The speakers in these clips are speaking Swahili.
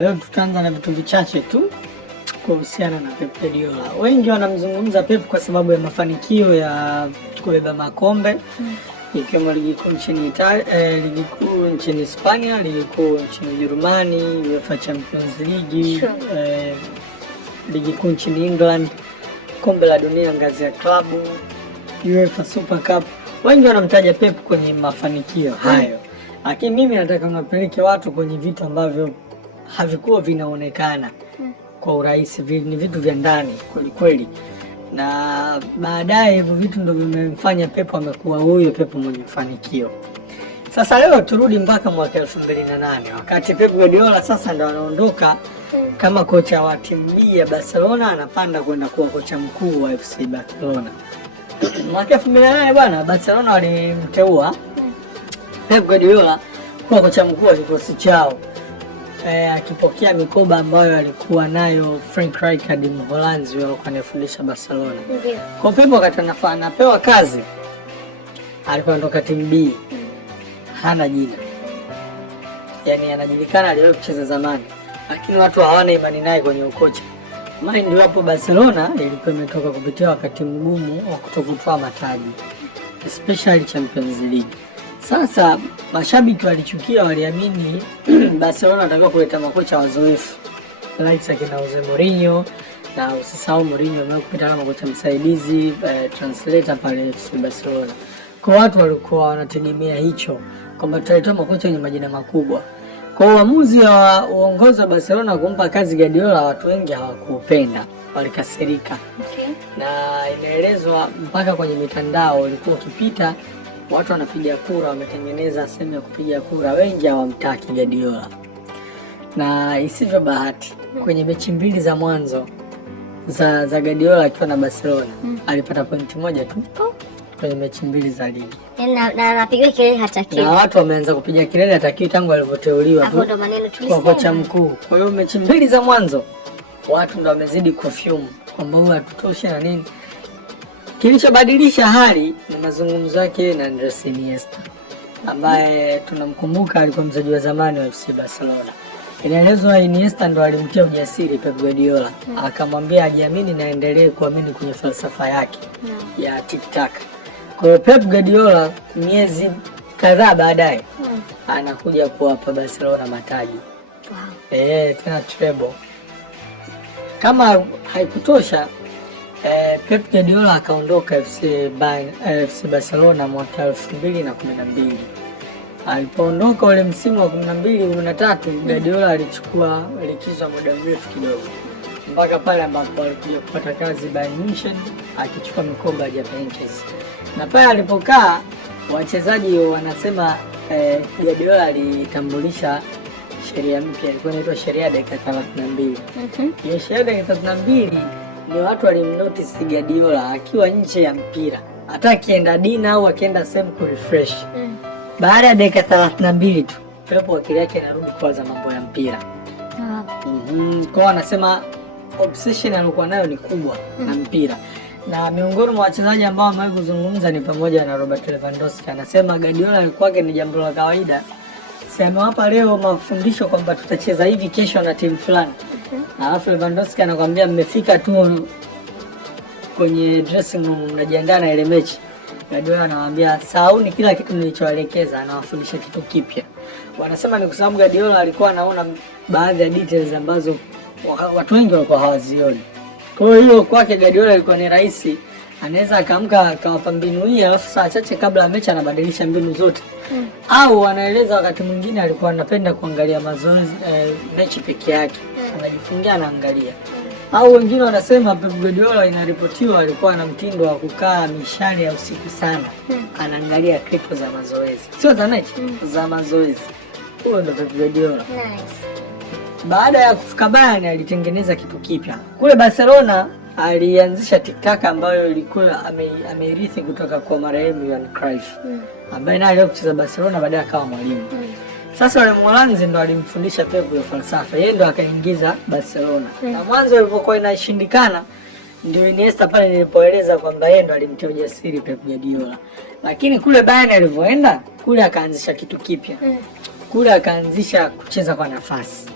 Leo tutaanza na vitu vichache tu kuhusiana na Pep Guardiola. Wengi wanamzungumza Pep kwa sababu ya mafanikio ya kubeba makombe ikiwemo ligi kuu nchini Italia, ligi kuu nchini Hispania, ligi kuu nchini Ujerumani, UEFA Champions League, ligi kuu nchini England, kombe la dunia ngazi ya klabu, UEFA Super Cup. Wengi wanamtaja Pep kwenye mafanikio hayo. Lakini mimi nataka niwapeleke watu kwenye vitu ambavyo havikuwa vinaonekana kwa urahisi, ni vitu vya ndani kweli kweli, na baadaye hivyo vitu ndio vimemfanya Pep amekuwa huyo Pep mwenye mafanikio. Sasa leo turudi mpaka mwaka 2008 wakati Pep Guardiola sasa ndo anaondoka kama kocha wa timu B ya Barcelona, anapanda kwenda kuwa kocha mkuu wa FC Barcelona. Mwaka 2008 bwana, Barcelona walimteua Pep Guardiola kuwa kocha mkuu wa kikosi chao, akipokea mikoba ambayo alikuwa nayo Frank Rijkaard Mholanzi alikuwa anafundisha Barcelona. Kwa Pep wakati anapewa kazi alikuwa anatoka timu B. Hana jina. Yaani anajulikana aliwahi kucheza zamani, lakini watu hawana imani naye kwenye ukocha. Mind hapo Barcelona ilikuwa imetoka kupitia wakati mgumu wa kutokutoa mataji, especially Champions League. Sasa mashabiki walichukia, waliamini Barcelona anataka kuleta makocha wazoefu like akina Jose Mourinho, na usisahau Mourinho amekupita kama kocha msaidizi, translator pale FC Barcelona. Kwa watu walikuwa wanategemea hicho kwamba tutaleta makocha wenye majina makubwa. Kwa uamuzi wa uongozi wa Barcelona kumpa kazi Guardiola, watu wengi hawakupenda, walikasirika. Na inaelezwa mpaka kwenye mitandao ulikuwa ukipita watu wanapiga kura, wametengeneza sehemu ya kupiga kura, wengi hawamtaki Guardiola. Na isivyo bahati, kwenye mechi mbili za mwanzo za Guardiola akiwa na Barcelona, alipata pointi moja tu kwenye mechi mbili za ligi. Na anapiga kelele hatakiwi. Na watu wameanza kupiga kelele hatakiwi tangu alivyoteuliwa tu kwa kocha mkuu. Kwa hiyo mechi mbili za mwanzo watu ndo wamezidi kufume kwamba huyu hatutosha na nini. Kilichobadilisha hali ni mazungumzo yake na Andres Iniesta, ambaye tunamkumbuka alikuwa mchezaji wa zamani wa FC Barcelona. Inaelezwa Iniesta ndo alimtia ujasiri Pep Guardiola, akamwambia ajiamini na endelee kuamini kwenye falsafa yake ya tic-tac. Kwa hiyo Pep Guardiola miezi kadhaa baadaye anakuja kuwapa Barcelona mataji. Tena treble. Kama haikutosha, Pep Guardiola akaondoka FC Barcelona mwaka 2012. Alipoondoka ule msimu wa 12-13, Guardiola alichukua likizo muda mrefu kidogo, mpaka pale ambapo alikuja kupata kazi Bayern Munich akichukua mikoba ya Juventus. Na pale alipokaa, wachezaji wanasema Guardiola alitambulisha sheria mpya, ilikuwa inaitwa sheria ya dakika 32. Hiyo sheria ya dakika 32 ni watu walimnotice Guardiola akiwa nje ya mpira, hata akienda dina au akienda sehemu ku refresh. Baada ya dakika 32 tu Pep akili yake inarudi kwanza mambo ya mpira. Kwa wanasema obsession alikuwa nayo ni kubwa na mpira. Na miongoni mwa wachezaji ambao wamewahi kuzungumza ni pamoja na Robert Lewandowski. Anasema Guardiola alikuwa ni jambo la kawaida. Sema hapa leo mafundisho kwamba tutacheza hivi kesho na timu fulani. Alafu Lewandowski anakuambia mmefika tu kwenye dressing room mnajiandaa na ile mechi. Guardiola anawaambia sauni kila kitu nilichoelekeza, anawafundisha kitu kipya. Wanasema ni kwa sababu Guardiola alikuwa anaona baadhi ya details ambazo watu wengi walikuwa hawazioni. Kwa hiyo kwake Guardiola ilikuwa ni rahisi, anaweza akaamka akawapa mbinu hii, alafu saa chache kabla ya mechi anabadilisha mbinu zote. Au anaeleza wakati mwingine alikuwa anapenda kuangalia mazoezi mechi peke yake, anajifungia anaangalia. Au wengine wanasema Pep Guardiola inaripotiwa alikuwa na mtindo wa kukaa mishale ya usiku sana, anaangalia clip za mazoezi, sio za mechi, za mazoezi. Huyo ndo Pep Guardiola. Baada ya kufika Bayern alitengeneza kitu kipya. Kule Barcelona alianzisha tic-tac ambayo ilikuwa amerithi kutoka kwa marehemu Johan Cruyff, ambaye naye aliwahi kucheza Barcelona baadaye akawa mwalimu. Sasa wale Mholanzi ndo alimfundisha Pep ya falsafa. Yeye ndo akaingiza Barcelona. Na mwanzo ilipokuwa inashindikana ndio Iniesta pale nilipoeleza kwamba yeye ndo alimtia ujasiri Pep Guardiola. Lakini kule Bayern alivyoenda, kule akaanzisha kitu kipya. Kule akaanzisha kucheza kwa nafasi.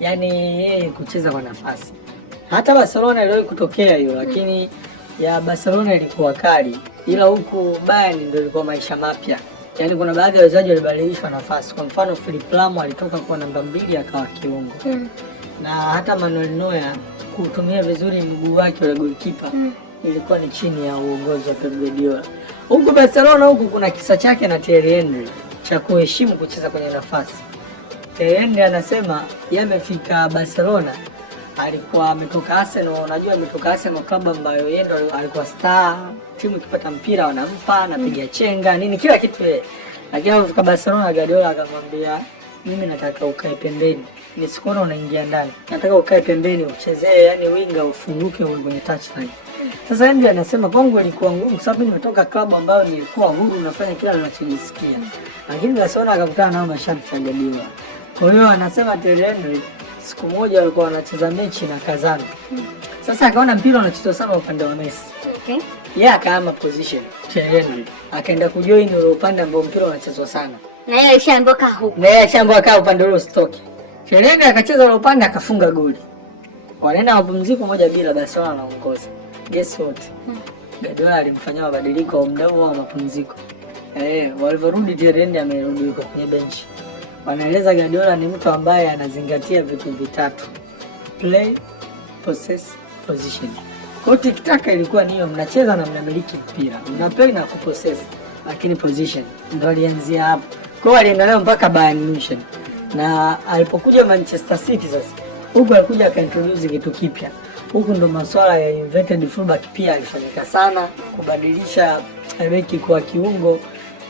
yani yeye kucheza kwa nafasi. Hata Barcelona iliwahi kutokea hiyo, lakini ya Barcelona ilikuwa kali, ila huku Bayern ndio ilikuwa maisha mapya. Yani kuna baadhi ya wachezaji walibadilishwa nafasi. Kwa mfano Philipp Lahm alitoka kwa namba 2 akawa kiungo. Na hata Manuel Neuer kutumia vizuri mguu wake wa goalkeeper ilikuwa ni chini ya uongozi wa Pep Guardiola. Huku Barcelona huku kuna kisa chake na Thierry Henry cha kuheshimu kucheza kwenye nafasi. Thierry Henry anasema yamefika Barcelona, alikuwa ametoka Arsenal. Unajua ametoka Arsenal, club ambayo yeye ndo alikuwa star, timu ikipata mpira wanampa, anapiga chenga nini kila kitu yeye. Lakini alifika Barcelona, Guardiola akamwambia mimi nataka ukae pembeni, nisikuona unaingia ndani, nataka ukae pembeni uchezee, yani winga ufunguke kwenye touchline. Sasa Henry anasema kwangu ilikuwa ngumu kwa sababu nimetoka klabu ambayo nilikuwa huru nafanya kila ninachojisikia. Lakini Barcelona akakutana nao masharti ya Guardiola. Kwa hiyo anasema Thierry Henry siku moja walikuwa wanacheza mechi na Kazan. Sasa akaona mpira unachezwa sana upande wa Messi. Okay. Yeye akaama position Thierry Henry. Akaenda kujoin ule upande ambao mpira unachezwa sana. Na yeye alishaamboka huko. Na yeye alishaamboka kaa upande ule stoki. Thierry Henry akacheza ule upande akafunga goli. Wanaenda mapumziko 1-0, Barcelona anaongoza. Guess what? Guardiola alimfanyia mabadiliko au mdau wa mapumziko. Walivyorudi Thierry Henry amerudi yuko kwenye bench. Wanaeleza Guardiola ni mtu ambaye anazingatia vitu vitatu: play, possess, position. Kwa tiki-taka ilikuwa ni hiyo, mnacheza na mnamiliki mpira. Mna play na kupossess, lakini position ndio alianzia hapo. Kwa hiyo aliendelea mpaka Bayern Munich. Na alipokuja Manchester City sasa, huko alikuja akaintroduce kitu kipya. Huku ndo masuala ya inverted fullback pia alifanyika sana, kubadilisha beki kwa kiungo,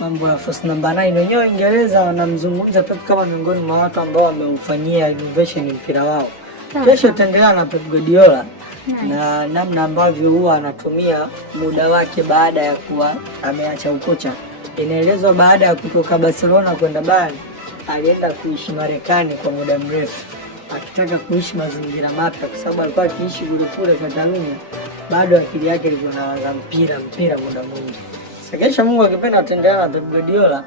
mambo ya false number 9. Wenyewe Uingereza wanamzungumza Pep kama miongoni mwa watu ambao wameufanyia innovation mpira wao. Kesho tutaendelea na Pep Guardiola na namna ambavyo huwa anatumia muda wake baada ya kuwa ameacha ukocha. Inaelezwa baada ya kutoka Barcelona kwenda Bayern, alienda kuishi Marekani kwa muda mrefu, akitaka kuishi mazingira mapya kwa sababu alikuwa akiishi kule Catalonia, bado akili yake ilikuwa na mpira muda mwingi. Kesho Mungu akipenda tutaendelea na Pep Guardiola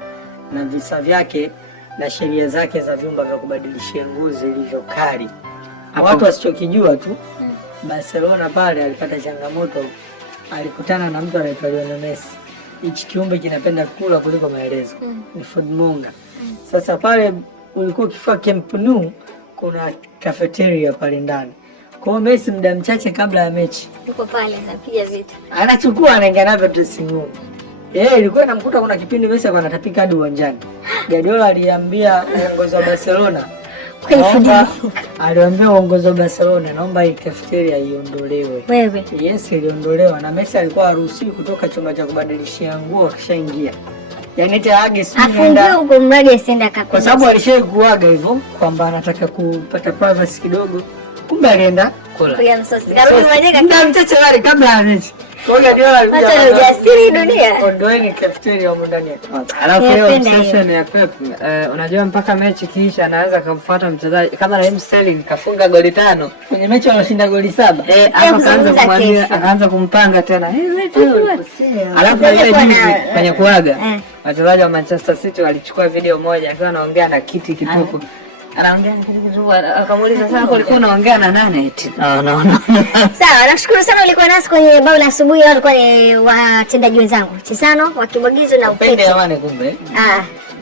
na visa vyake na sheria zake za vyumba vya kubadilishia nguo zilivyokali. Watu wasichokijua tu, Barcelona pale alipata changamoto, alikutana na mtu anaitwa Lionel Messi. Hichi kiumbe kinapenda kula kuliko maelezo. Ni food monger. Sasa pale ulikuwa kifaa Camp Nou, kuna cafeteria pale ndani. Kwa hiyo Messi muda mchache kabla ya mechi yuko pale anapiga vita. Anachukua anaingia navyo dressing room. Ilikuwa inamkuta kuna kipindi Messi alikuwa anatapika hadi uwanjani. Guardiola aliambia uongozi wa Barcelona, aliambia uongozi wa Barcelona naomba hii cafeteria iondolewe. Wewe. Yes, iliondolewa na Messi alikuwa haruhusiwi kutoka chumba cha kubadilishia nguo akishaingia. Yaani taage afungue huko mradi asiende akapiga. Kwa sababu alishaikuaga hivyo kwamba anataka kupata privacy kidogo. Kumbe alienda kula. Kwa msosi. Karudi mwenyewe ndio mchache wale kabla ya mechi. Kwa Guardiola alikuja. Hata ujasiri dunia. Ondoeni cafeteria huko ndani ya kwanza. Alafu hiyo obsession ya Pep, unajua mpaka mechi kiisha anaweza kumfuata mchezaji kama Raheem Sterling kafunga goli 5 kwenye mechi wanashinda goli 7. Hapo kaanza kumwambia, akaanza kumpanga tena. Alafu kwenye kuaga wachezaji wa Manchester City walichukua video moja akiwa anaongea na kiti kitupu. Anaongea na kiti kitupu, akamuuliza sasa ulikuwa unaongea na nani eti? No. Sawa, nakushukuru sana ulikuwa nasi kwenye bao la asubuhi. Walikuwa ni watendaji wenzangu Chisano, Wakibagizo na Upendo. Upende amani kumbe.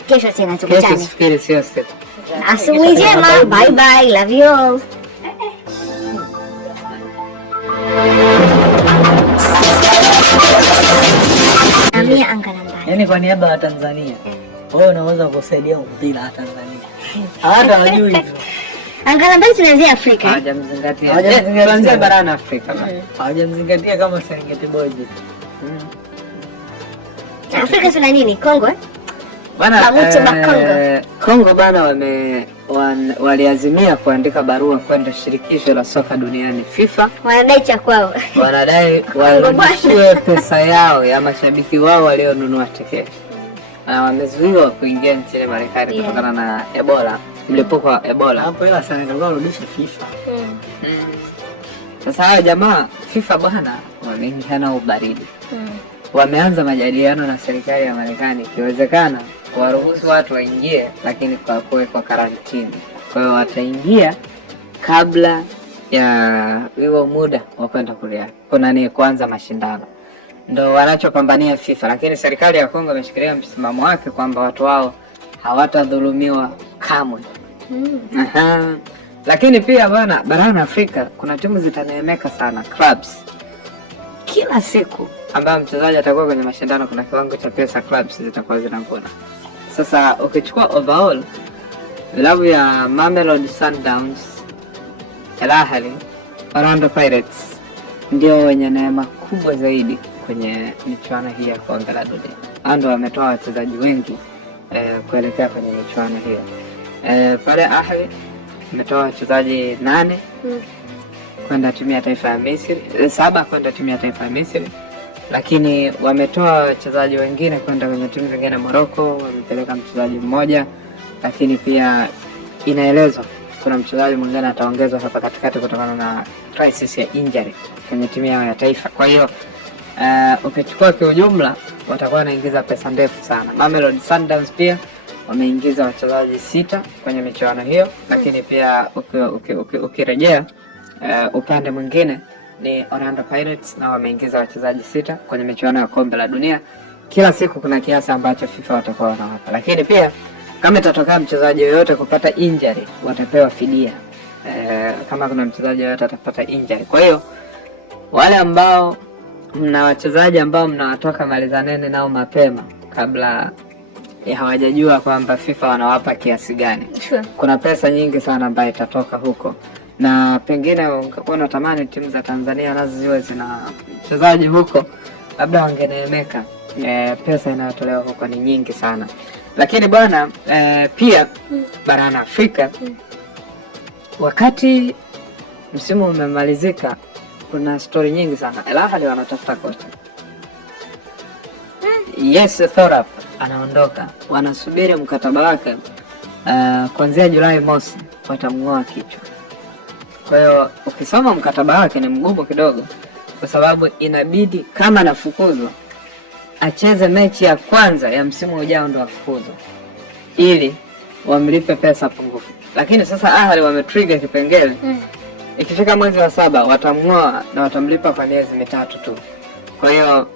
Kesho tena tukutane. Kesho sifikiri sio siku. Asubuhi njema, bye bye, love you all. Amia Angalamba. Yaani kwa niaba ya Tanzania, wewe unaweza kusaidia mpira wa Tanzania. Hata wajui hivyo. Angalamba tunaanzia Afrika. Hawajamzingatia. Tuanze barani Afrika. Hawajamzingatia kama Serengeti Boys. Afrika tuna nini? Kongo Bana, Kongo bana waliazimia kuandika barua kwenda shirikisho la soka duniani FIFA. Wanadai cha kwao. Wanadai warudishiwe pesa yao ya mashabiki wao walionunua tiketi. Na wamezuiwa kuingia nchini Marekani kutokana na Ebola, mlipuko wa Ebola. Hapo ila sana ndio warudishe FIFA. Sasa hao jamaa FIFA bwana wameingiana ubaridi. Wameanza majadiliano na serikali ya Marekani, ikiwezekana waruhusu watu waingie lakini kwa kuwekwa karantini. Kwa hiyo wataingia kabla ya hiyo muda wa kwenda kuanza mashindano. Ndo wanachopambania FIFA, lakini serikali ya Kongo imeshikilia msimamo wake kwamba watu wao hawatadhulumiwa kamwe. Lakini pia bwana, barani Afrika kuna timu zitaneemeka sana, clubs. Kila siku ambayo mchezaji atakuwa kwenye mashindano kuna kiwango cha pesa clubs zitakuwa zinavuna. Sasa ukichukua overall vilabu ya Mamelodi Sundowns, Al Ahly, Orlando Pirates ndio wenye neema kubwa zaidi kwenye michuano hii ya kombe la dunia. Ando wametoa wachezaji wengi kuelekea kwenye michuano hiyo. Pale Ahly ametoa wachezaji 8 kwenda timu ya taifa ya Misri, 7 kwenda timu ya taifa ya Misri, lakini wametoa wachezaji wengine kwenda kwenye timu zingine. Morocco wamepeleka mchezaji mmoja, lakini pia inaelezwa kuna mchezaji mwingine ataongezwa hapa katikati kutokana na crisis ya injury kwenye timu yao ya taifa. Kwa hiyo ukichukua kwa ujumla watakuwa wanaingiza pesa ndefu sana. Mamelodi Sundowns pia wameingiza wachezaji 6 kwenye michuano hiyo, lakini pia ukirejea upande mwingine ni Orlando Pirates na wameingiza wachezaji 6 kwenye michuano ya kombe la dunia. Kila siku kuna kiasi ambacho FIFA watakuwa wanawapa, lakini pia kama itatokea mchezaji yoyote kupata injury watapewa fidia. Kama kuna mchezaji yoyote atapata injury. Kwa hiyo wale ambao mna wachezaji ambao mnawatoka malizaneni nao mapema kabla hawajajua kwamba FIFA wanawapa kiasi gani. Sure. Kuna pesa nyingi sana ambayo itatoka huko, na pengine unatamani timu za Tanzania nazo ziwe zina mchezaji huko, labda wangeneemeka. Pesa inayotolewa huko ni nyingi sana. Lakini bwana, pia barani Afrika wakati msimu umemalizika kuna story nyingi sana. Al Ahly wanatafuta kocha. Yes, Thorap anaondoka. Wanasubiri mkataba wake. Kuanzia Julai mosi watamng'oa kichwa. Kwa hiyo ukisoma mkataba wake ni mgumu kidogo, kwa sababu inabidi kama anafukuzwa acheze mechi ya kwanza ya msimu ujao ndo afukuzwe ili wamlipe pesa pungufu. Lakini sasa Ahly wametrigger kipengele. Ikifika mwezi wa 7 watamng'oa na watamlipa kwa miezi 3 tu. Kwa hiyo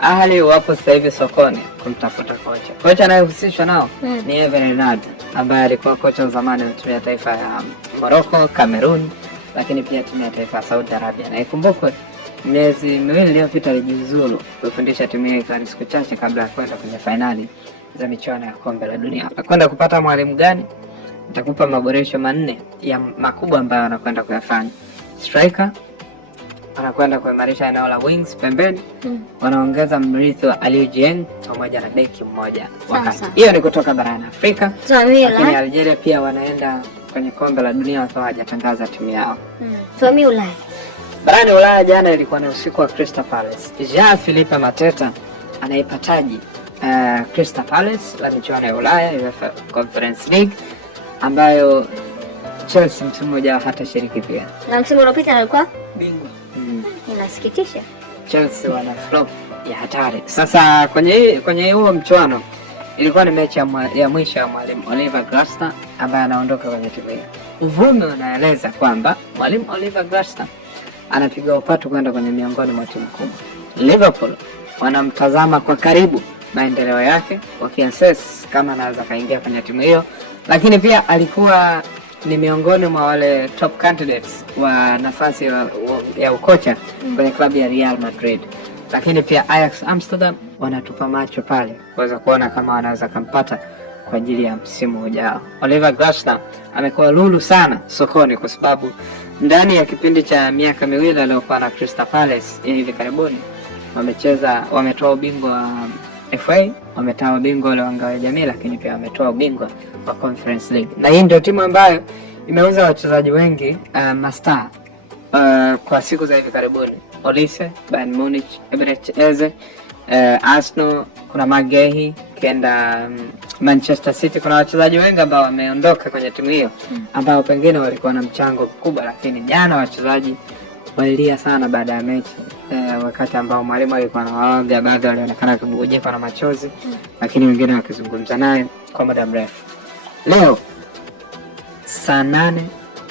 Ahly wapo sasa hivi sokoni kumtafuta kocha. Kocha anayehusishwa nao ni Hervé Renard ambaye alikuwa kocha zamani wa timu ya taifa ya Morocco, Cameroon, lakini pia timu ya taifa ya Saudi Arabia. Na ikumbukwe miezi 2 iliyopita alijiuzulu kufundisha timu yake kwa siku chache kabla ya kwenda kwenye finali za michuano ya kombe la dunia. Anakwenda kupata mwalimu gani? Nitakupa maboresho 4 ya makubwa ambayo anakwenda kuyafanya. Striker anakwenda kuimarisha eneo la wings pembeni. Wanaongeza mrithi wa Aliou Dieng pamoja na beki mmoja wakati. Hiyo ni kutoka barani Afrika. Lakini Algeria pia wanaenda kwenye kombe la dunia wakiwa hawajatangaza timu yao. Tuamie Ulaya. Barani Ulaya jana ilikuwa ni usiku wa Crystal Palace. Jean-Philippe Mateta anaipataji Crystal Palace la michuano ya Ulaya UEFA Conference League ambayo Chelsea msimu ujao hata shiriki pia. Na msimu uliopita alikuwa bingwa. Inasikitisha. Chelsea wana flop ya hatari. Sasa kwenye huo mchuano ilikuwa ni mechi ya mwisho ya mwalimu Oliver Glasner ambaye anaondoka kwenye timu hiyo. Uvumi unaeleza kwamba mwalimu Oliver Glasner anapiga upatu kwenda kwenye miongoni mwa timu kubwa. Liverpool wanamtazama kwa karibu maendeleo yake, wakiassess kama anaweza kaingia kwenye timu hiyo, lakini pia alikuwa ni miongoni mwa wale top candidates wa nafasi ya ukocha kwenye klabu ya Real Madrid. Lakini pia Ajax Amsterdam wanatupa macho pale kuweza kuona kama wanaweza kumpata kwa ajili ya msimu ujao. Oliver Glasner amekuwa lulu sana sokoni kwa sababu ndani ya kipindi cha miaka 2 aliyokuwa na Crystal Palace hivi karibuni wametoa ubingwa wa FA, wametoa ubingwa wa ngao ya jamii, lakini pia wametoa ubingwa wa Conference League. Na hii ndio timu ambayo imeuza wachezaji wengi mastaa kwa siku za hivi karibuni. Olise, Bayern Munich, Eberechi Eze, Arsenal, kuna Maguire, kenda Manchester City. Kuna wachezaji wengi ambao wameondoka kwenye timu hiyo ambao pengine walikuwa na mchango mkubwa, lakini jana wachezaji walilia sana baada ya mechi. Wakati ambao mwalimu alikuwa anawaaga, baadhi walionekana kububujika na machozi, lakini wengine wakizungumza naye kwa muda mrefu. Leo saa 8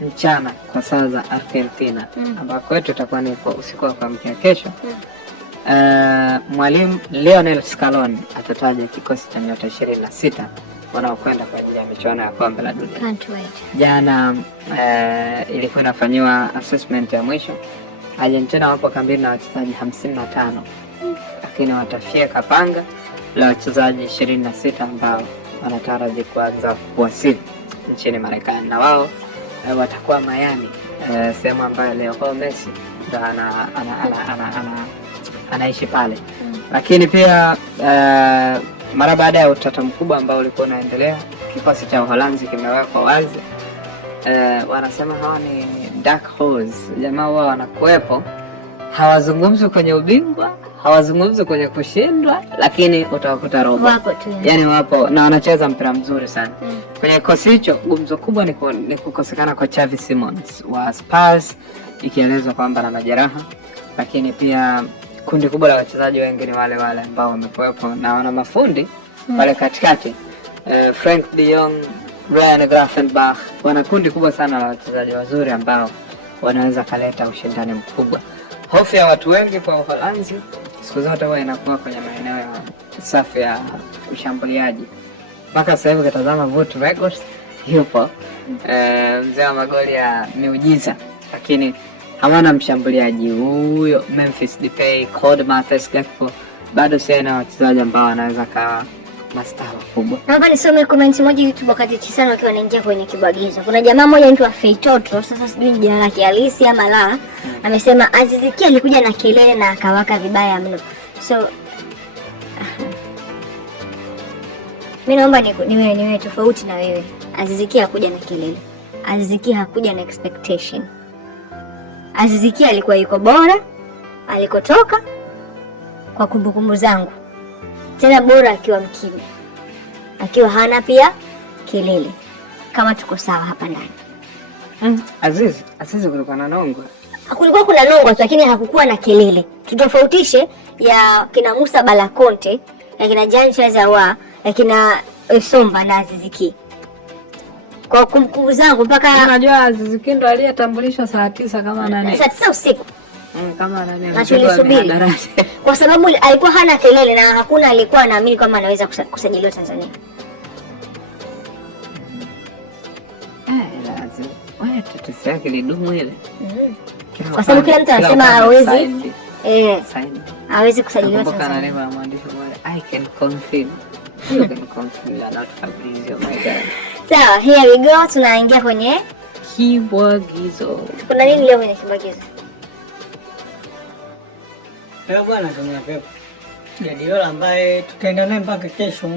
mchana kwa saa za Argentina, ambako kwetu itakuwa ni usiku wa kuamkia kesho. Mwalimu Lionel Scaloni atataja kikosi cha nyota 26 wanaokwenda kwa ajili ya michuano ya kombe la dunia. Jana ilikuwa inafanywa assessment ya mwisho. Argentina wapo kambini na wachezaji 55, lakini watafyeka panga la wachezaji 26 ambao wanataraji kuanza kuwasili nchini Marekani, na wao watakuwa Miami, sehemu ambayo Leo Messi ndo anaishi pale. Lakini pia mara baada ya utata mkubwa ambao ulikuwa unaendelea, kikosi cha Uholanzi kimewekwa wazi. Wanasema hawa ni dark horse, jamaa wao wanakuepo, hawazungumzi kwenye ubingwa, hawazungumzi kwenye kushindwa, lakini utawakuta robo. Yani wapo na wanacheza mpira mzuri sana. Kwenye kikosi hicho gumzo kubwa ni kukosekana kwa Xavi Simons wa Spurs, ikielezwa kwamba na majeraha, lakini pia kundi kubwa la wachezaji wengi ni wale ambao wamekuwepo na wana mafundi pale katikati. Frank de Jong, Ryan Gravenberch, wana kundi kubwa sana la wachezaji wazuri ambao wanaweza kaleta ushindani mkubwa. Hofu ya watu wengi kwa Uholanzi siku zote huwa inakuwa kwenye maeneo ya safu ya ushambuliaji. Mpaka sasa hivi katazama Wout Weghorst yupo, mzee wa magoli ya miujiza, lakini hawana mshambuliaji huyo. Memphis Depay, Claude Matthias Gakpo bado sina wachezaji ambao wanaweza kawa mastaa wakubwa. Naomba nisome comment moja YouTube wakati Chisano akiwa anaingia kwenye kibwagizo. Kuna jamaa mmoja anaitwa Feitoto, sasa sijui jina lake halisi ama la, amesema Aziz Ki alikuja na kelele na akawaka vibaya mno. So mimi naomba niwe tofauti na wewe. Aziz Ki hakuja na kelele. Aziz Ki hakuja na expectation. Aziz Ki alikuwa yuko bora alikotoka kwa kumbukumbu zangu. Tena bora akiwa mkimya, akiwa hana pia kelele, kama tuko sawa hapa ndani. Aziz kulikuwa na nongwa. Kulikuwa kuna nongwa lakini hakukuwa na kelele. Tutofautishe ya kina Musa Balakonte, ya kina Jean Chazawa, ya kina Somba na Aziz Ki. Kwa kumbukumbu zangu mpaka unajua Aziz Ki ndo aliyetambulishwa saa 9 kama nani? Saa 9 usiku. Kama nani? Na tulisubiri. Kwa sababu alikuwa hana kelele na hakuna alikuwa anaamini kama anaweza kusajiliwa Tanzania. Lazima. Wewe tetesi yake lidumu ile. Kwa sababu kila mtu anasema hawezi hawezi kusajiliwa Tanzania. Kana leo mwandishi mmoja, I can confirm. You can confirm you are not Fabrizio, my God. Sawa, here we go, tunaingia kwenye kibwagizo. Kuna nini leo kwenye kibwagizo? Bwana, tunapepa Guardiola ambaye tutaenda naye mpaka kesho.